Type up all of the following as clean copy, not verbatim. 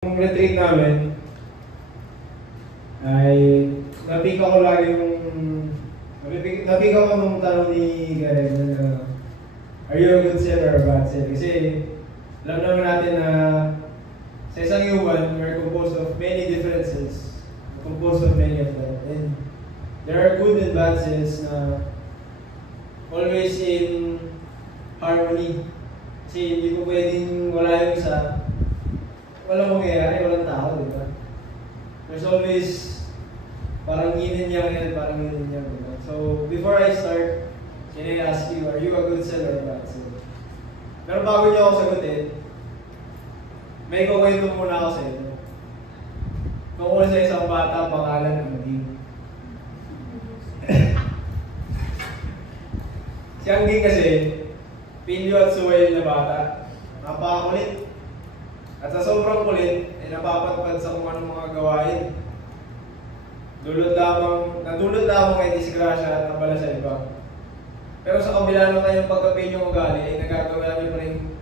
Yung retreat namin ay napika ko lagi napika ko nung tanong ni Gareth na are you a good seller or a bad seller? Kasi alam naman natin na sa isang human, we're composed of many differences, composed of many of them, and there are good and bad sales na always in harmony. Kasi hindi ko pwedeng wala yung isa, walang mangyayari, walang tao, di ba? There's always parang yin and yang yan, parang yin and yang, di ba? So, before I start, can I ask you, are you a good seller or bad seller? Pero bago niyo ako sagutin, may kukwento muna ako sa inyo. Tungkol sa isang bata, pangalan ng Maging. Si Angging kasi, pilyo at suwail na bata. Napakakulit. At sa sobrang kulit, ay napapatpad sa kung anong mga gawain. Nadulot lamang ay disgrasya at nabala sa iba. Pero sa kabila ng kanyang pagkapinyong ugali, ay nagagawa niya pa rin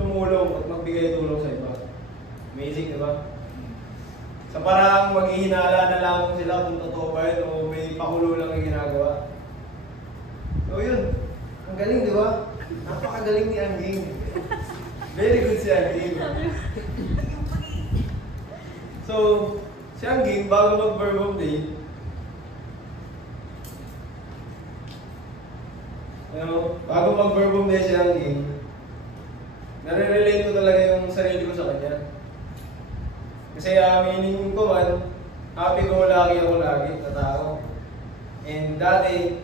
tumulong at magbigay tulong sa iba. Amazing, di ba? Sa paraang maghihinala na lamang sila kung totoo ba yun o may pakulo lang na ginagawa. So yun, ang galing, di ba? Napakagaling ni Angging. Very good si Angging. So, si Angging, bago mag-Verbum Day, bago mag-Verbum Day si Angging, nare-relate ko talaga yung sarili ko sa kanya. Kasi aminin ko man, happy ko lagi ako lagi na tao. And dati,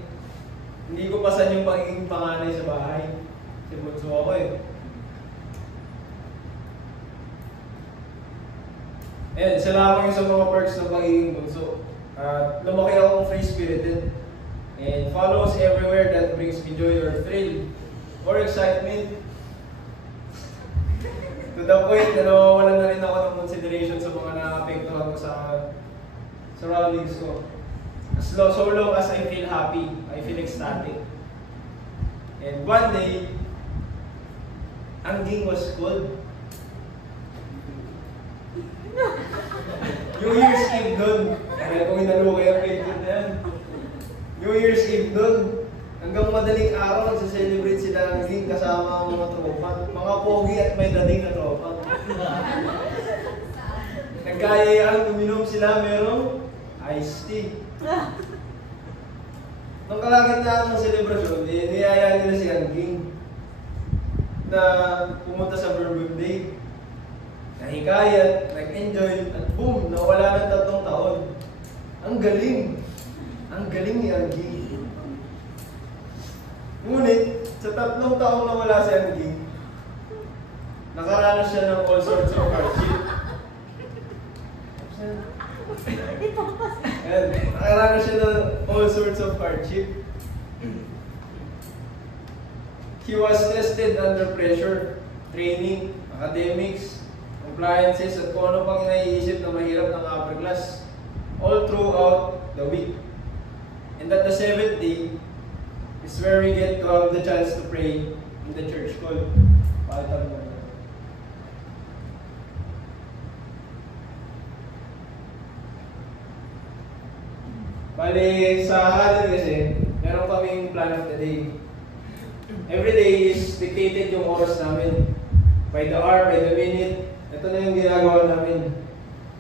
hindi ko pasan yung pagiging panganay sa bahay. Kasi bunso ako eh. And isa lamang yung sa mga perks ng pagiging bunso. Lumaki akong free-spirited. And follows everywhere that brings me joy or thrill or excitement. To the point na nawawalan na rin ako ng consideration sa mga na-apektuhan ko sa surroundings ko. So long as I feel happy, I feel ecstatic. And one day, Angging was cold. New Year's Eve nun, kaya kung inalukay ang paper na yan. New Year's Eve nun, hanggang madaling araw, nagsa-celebrate sila Angging kasama ang mga tropa. Mga pogi at may dating na tropa. Nagkayayaan, uminom sila, merong iced tea. Nung kalagitnaan ng selebrasyon, niyaya nila si Angging na pumunta sa Verbum Day. Nahikayat, nag-enjoy, at boom, nawala ng 3 taon. Ang galing! Ang galing ni Angging. Ngunit, sa 3 taong nawala si Angging, nakaranas siya ng all sorts of hardship. Nakaranas siya ng all sorts of hardship. He was tested under pressure, training, academics, compliances, at kung ano pang naiisip na mahirap ng upper class all throughout the week. And at the 7th day is where we get to have the chance to pray in the church called Paltam. Bali, sa halin kasi, meron kaming plan of the day. Every day is dictated yung oras namin. By the hour, by the minute. Ito na yung ginagawa namin.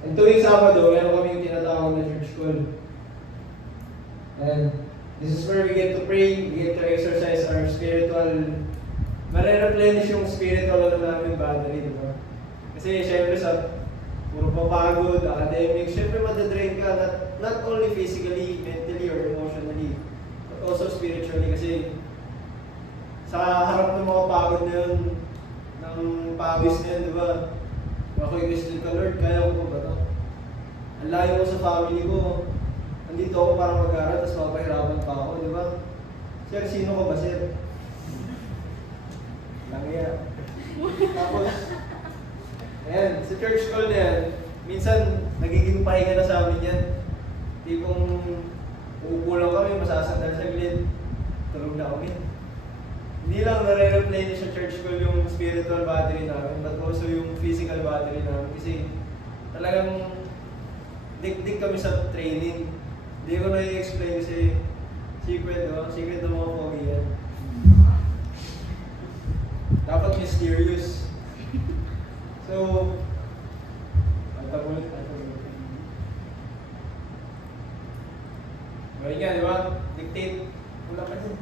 And tuwing Sabado, meron kaming tinatawag na church call. And this is where we get to pray, we get to exercise our spiritual, mare-replenish yung spiritual namin battery, di ba? Kasi syempre sa puro papagod, academic, syempre madadrain ka, not only physically, mentally, or emotionally, but also spiritually. Kasi sa harap ng mga pagod na yun, ng pawis na yun, di ba? Ako'y Christian ka, Lord, kaya ko ba ito? Ang layo ko sa family ko. Nandito ako para mag-aral, tapos mapahirapan pa ako, di ba? Sir, sino ko ba, sir? Langya. Tapos, ayan, sa church call na yan, minsan nagiging pahinga na sa amin yan. Tipong uupo lang kami, masasandal saglit, tulog na kami. Hindi lang nare-replenish sa church call yung spiritual battery namin, but also yung physical battery namin. Kasi talagang dik-dik kami sa training. Hindi ko na i-explain kasi secret, no? Secret ng mga pogi yan. Dapat mysterious. So, tabulit. Gawin nga, di ba? Dictate. Wala ka din.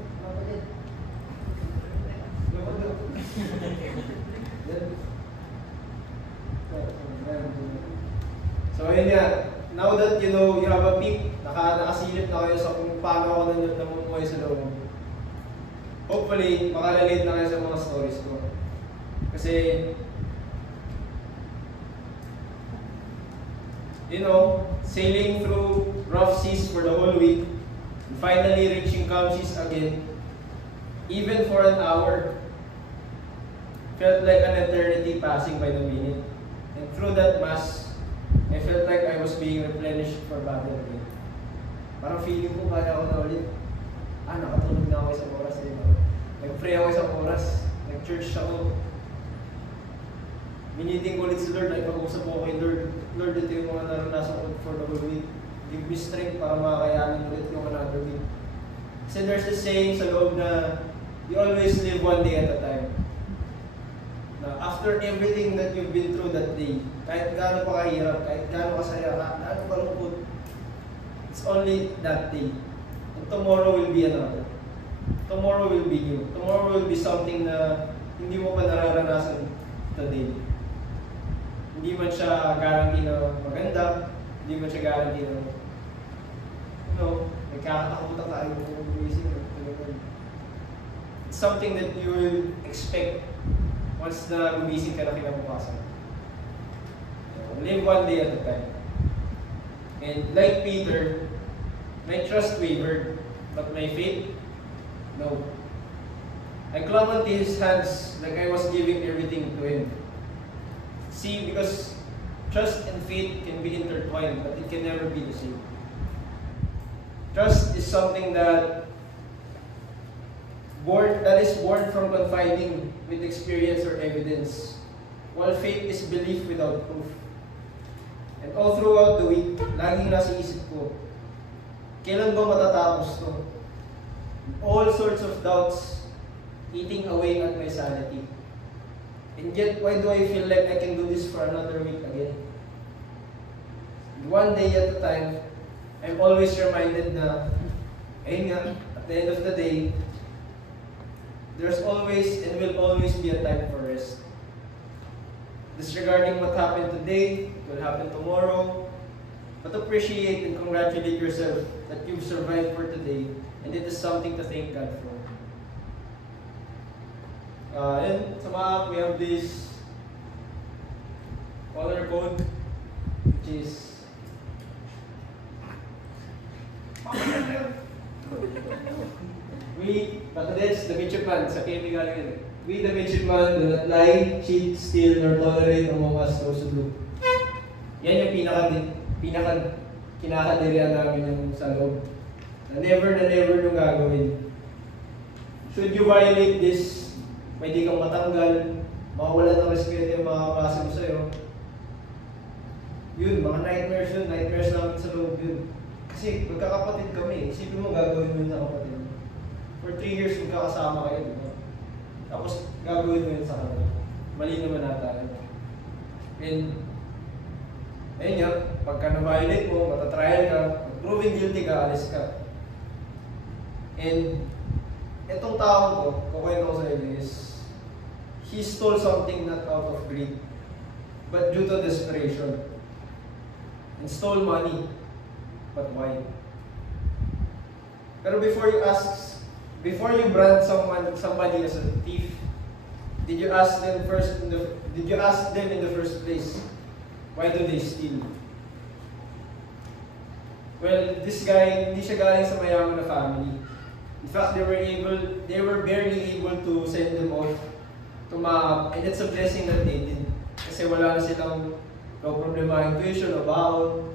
So ayun nga, now that you know you have a peek, nakasilip na kayo sa kung paano ako namumuhay sa loob. Hopefully, makarelate na kayo sa mga stories ko. Kasi, you know, sailing through rough seas for the whole week, and finally reaching calm seas again, even for an hour, felt like an eternity passing by the minute. And through that mass, I felt like I was being replenished for battle again. Parang feeling ko kaya ako na ulit. Nakatulog na ako isang oras. Nag-pray ako isang oras. Nag-church ako. Miniting ko ulit si Lord. Nag-pag-usap ko kay Lord. Lord, ito yung mga naranasan ko for the whole week. Give me strength para makakayanin ulit yung another week. Kasi there's this saying sa loob na you always live one day at a time. Na after everything that you've been through that day, kahit gaano pa kahirap, kahit gaano kasaya, gaano kalungkot, it's only that day. And tomorrow will be another. Tomorrow will be new. Tomorrow will be something na hindi mo pa nararanasan today. Hindi man siya guarantee na maganda, hindi man siya guarantee na nagkakatakutan tayo kung gumising. It's something that you will expect once na gumising ka na kinabukasan. Live one day at a time. And like Peter, my trust wavered, but my faith, no. I clung onto his hands like I was giving everything to him. See, because trust and faith can be intertwined, but it can never be the same. Trust is something that is born from confiding with experience or evidence, while faith is belief without proof. And all throughout the week, laging nasa isip ko, kailan ba matatapos to? All sorts of doubts eating away at my sanity. And yet, why do I feel like I can do this for another week again? One day at a time, I'm always reminded na, ayun nga, at the end of the day, there's always and will always be a time for rest. Disregarding what happened today, will happen tomorrow, but appreciate and congratulate yourself that you've survived for today, and it is something to thank God for. And sa mga, we have this color code, which is but that's the midshipman, sa KP galing yun. We, the midshipman, do not lie, cheat, steal, nor tolerate among us those who do. Yan yung kinakadirian namin yung sa loob. Na never yung gagawin. Should you violate this, pwede kang matanggal, makawalan ng respeto yung mga klase mo sa'yo. Yun, mga nightmares namin sa loob yun. Kasi magkakapatid kami, isipin mo gagawin mo yun sa kapatid mo. For 3 years magkakasama kayo, diba? Tapos gagawin mo yun sa kanila. Mali naman nata. And, ayun nga, pagka na-violate mo, matatrial ka, proving guilty ka, alis ka. And, itong tao ko, kukwento ko sa inyo is, he stole something not out of greed, but due to desperation. And stole money. But why? Pero before you brand somebody as a thief, did you ask them in the first place, why do they steal? Well, this guy, hindi siya galing sa mayaman na family. In fact, they were barely able to send them off to Maab, and it's a blessing that they did. Kasi wala na silang problema, tuition o baon.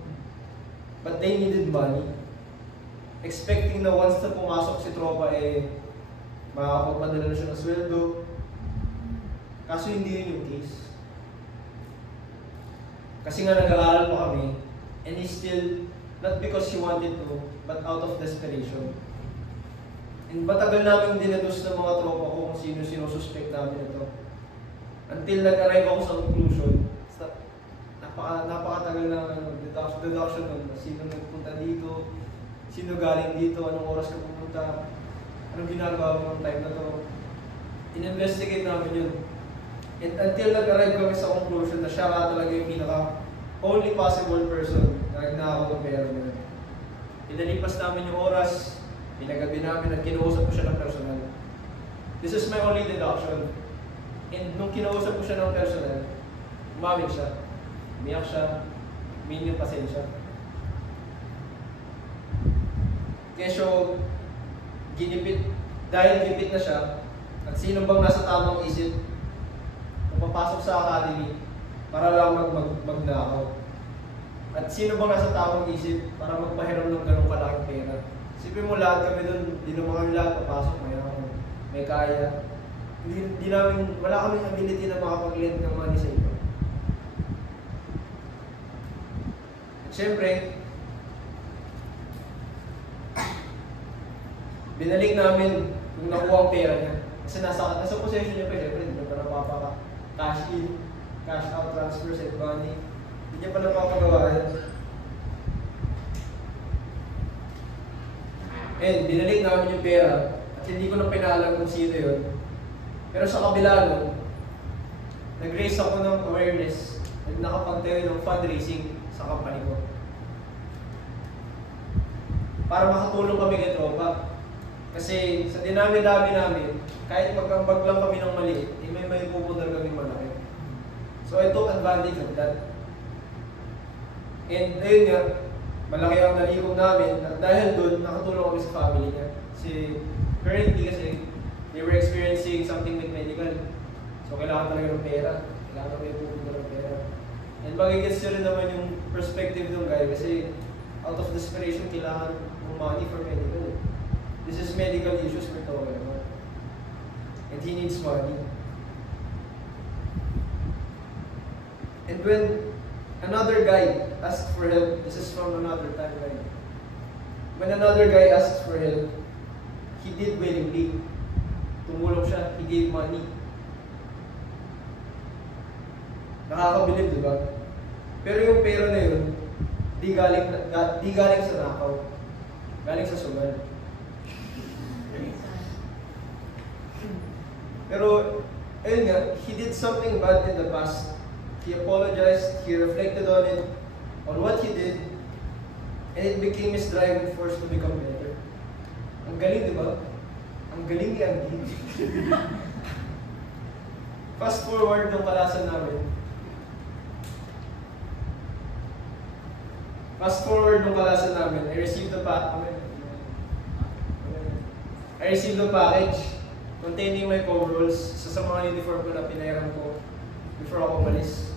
But they needed money. Expecting na once na pumasok si tropa, makakapagpadala na siya ng sweldo. Kaso hindi yun yung case. Kasi nga nag-aaral pa kami, and he still, not because he wanted to, but out of desperation. And matagal namin dinadus ng mga tropa ko kung sino-sino suspect namin ito. Until nag-arrive ako sa conclusion, napakatagal na deduction nun. Sino nagpunta dito, sino galing dito, anong oras ka pumunta, anong ginagawa mo ng time na to. In-investigate namin yun. And until nag-arrive kami sa conclusion na siya nga talaga yung only possible person na nagnakaw ng pera niya. Pinalipas namin yung oras, pinagabi namin at kinausap ko siya ng personal. This is my only deduction. And nung kinausap ko siya ng personal, umamin siya. Umiyak siya, humingi ng pasensya. Kesyo, dahil gipit na siya, at sino bang nasa tamang isip, papasok sa academy para lang magnakaw. At sino bang nasa tamang isip para magpahiram ng ganong kalaking pera? Isipin mo lahat kami doon, di naman kami lahat papasok, may kaya. Wala kaming ability na makapag-lend ng money sa iba. At syempre, binalik namin yung nakuha ang pera niya. Kasi nasa possession niya pa, syempre, hindi pa napapaka-cash in, cash out transfer, set money. Hindi niya pa napapagawa yan. And binalik namin yung pera at hindi ko na pinaalam kung sino yun. Pero sa kabila nun, nag-raise ako ng awareness at nakapagtayo ng fundraising sa company ko. Para makatulong kami kay tropa. Kasi sa dinami-dami namin, kahit magkambag lang kami ng maliit, may pupundar kami malaki. So I took advantage of that. And ayun nga, malaki ang nalikom namin at dahil doon, nakatulong kami sa family niya. Currently kasi, they were experiencing something with medical. So kailangan talaga ng pera. Kailangan may pupundar ng pera. And magigets nyo rin naman yung perspective ng guy kasi out of desperation, kailangan ng money for medical. This is medical issues we're talking about. And he needs money. And when another guy asked for help, this is from another timeline. When another guy asked for help, he did willingly. Tumulong siya, he gave money. Nakakabilib, di ba? Pero yung pera na yun, di galing sa nakaw. Galing sa sugal. Pero, ayun nga, he did something bad in the past. He apologized, he reflected on it, on what he did, and it became his driving force to become better. Ang galing, di ba? Ang galing ni Andy. Fast forward nung kalasan namin. I received the package containing my coveralls sa mga uniform ko na pinahiram ko before ako umalis.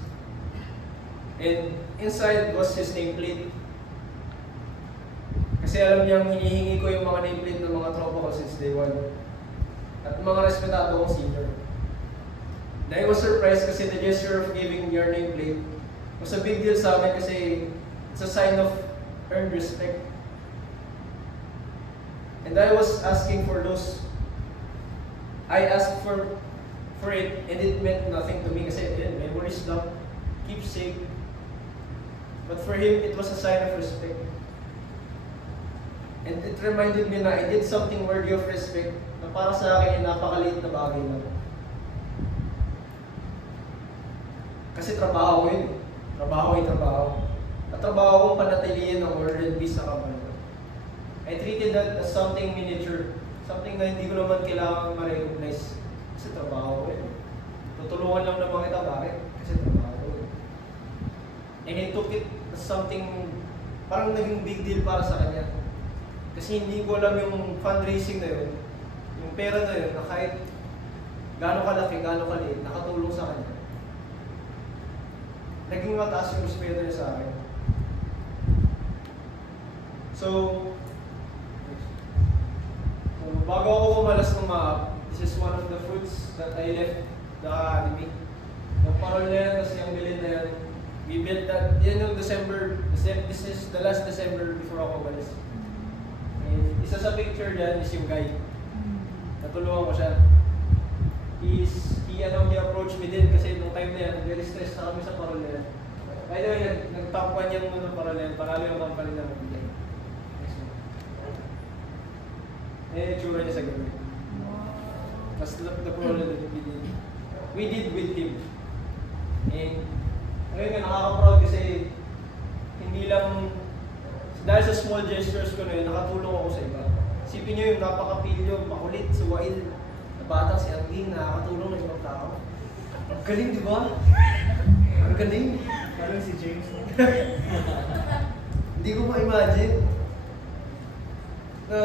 And inside was his nameplate. Kasi alam niyang hinihingi ko yung mga nameplate ng mga tropa ko since day one. At mga respetado kong senior. And I was surprised kasi the gesture of giving your nameplate was a big deal sa amin kasi it's a sign of earned respect. And I was asking for those. I asked for it and it meant nothing to me kasi memories lang, keepsake. But for him, it was a sign of respect. And it reminded me na I did something worthy of respect na para sa akin ay napakaliit na bagay lang. Kasi trabaho ko yun. Trabaho. At trabaho kong panatilihin ng order and peace sa company. I treated that as something miniature. Something na hindi ko naman kailangan ma-recognize. Kasi trabaho ko yun. Tutulungan lang naman kita. Bakit? Kasi trabaho ko yun. And he took it as something parang naging big deal para sa kanya. Kasi hindi ko alam yung fundraising na yun, yung pera na yun, na kahit gaano kalaki, gaano kaliit, nakatulong sa kanya. Naging mataas yung respeto niya sa akin. So bago ako kumalas ng MAAP, this is one of the fruits that I left the academy. Yung parol na yan, kasi yung bilin na yan, We built that, yan yung December, this is the last December before ako umalis. And isa sa picture dyan is yung guy. Natulungan ko siya. He approached me din kasi nung time na yan, very stressed na kami sa parol na yan. By the way, nag-top 1 yung muna parol na yan, panalo yung company na magbigay. Eh, tsura niya sa gabi. Tapos the parol na we did with him. And ngayon nga, nakaka-proud kasi hindi lang, dahil sa small gestures ko na yun, nakatulong ako sa iba. Isipin nyo yung napakapilyo, makulit, suwail, na bata si Angin, nakakatulong ng ibang tao. Ang galing, di ba? Ang galing. Parang si James. Hindi ko ma-imagine na,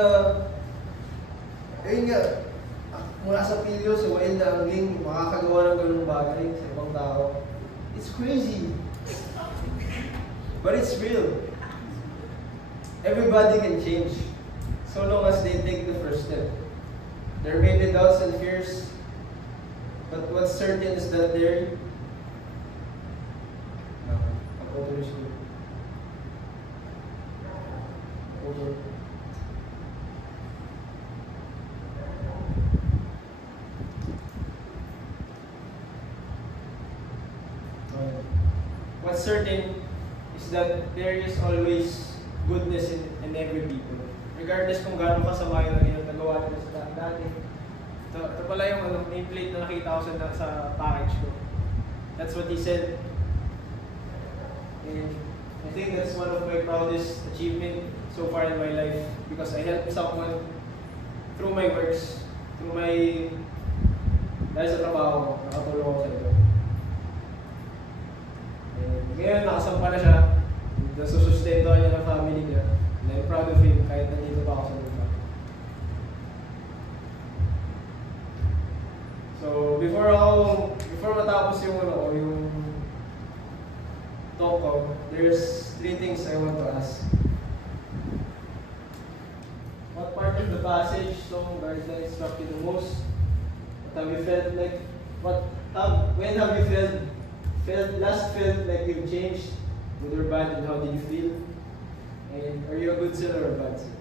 ayun nga, mula sa pilyo, suwail na Angin, makakagawa ng ganung bagay sa ibang tao. It's crazy. But it's real. Everybody can change, so long as they take the first step. There may be doubts and fears, but what's certain is that what's certain is that there is always goodness in every people. Regardless kung gaano kasama yung nagawa nila sa dati. Ito pala yung nameplate na nakita ko sa package ko. That's what he said. And I think that's one of my proudest achievement so far in my life because I helped someone through my works, dahil sa trabaho, nakatulong ako sa iba. And ngayon, nakasampa na siya. Nasusustentuhan niya ng family niya. And I'm proud of him kahit nandito pa ako sa lupa. So, before matapos yung talk ko, there's 3 things I want to ask. What part of the passage, song, guidelines struck you the most? What have you felt like? When have you last felt like you've changed? Good or bad, and how did you feel? And are you a good seller or a bad seller?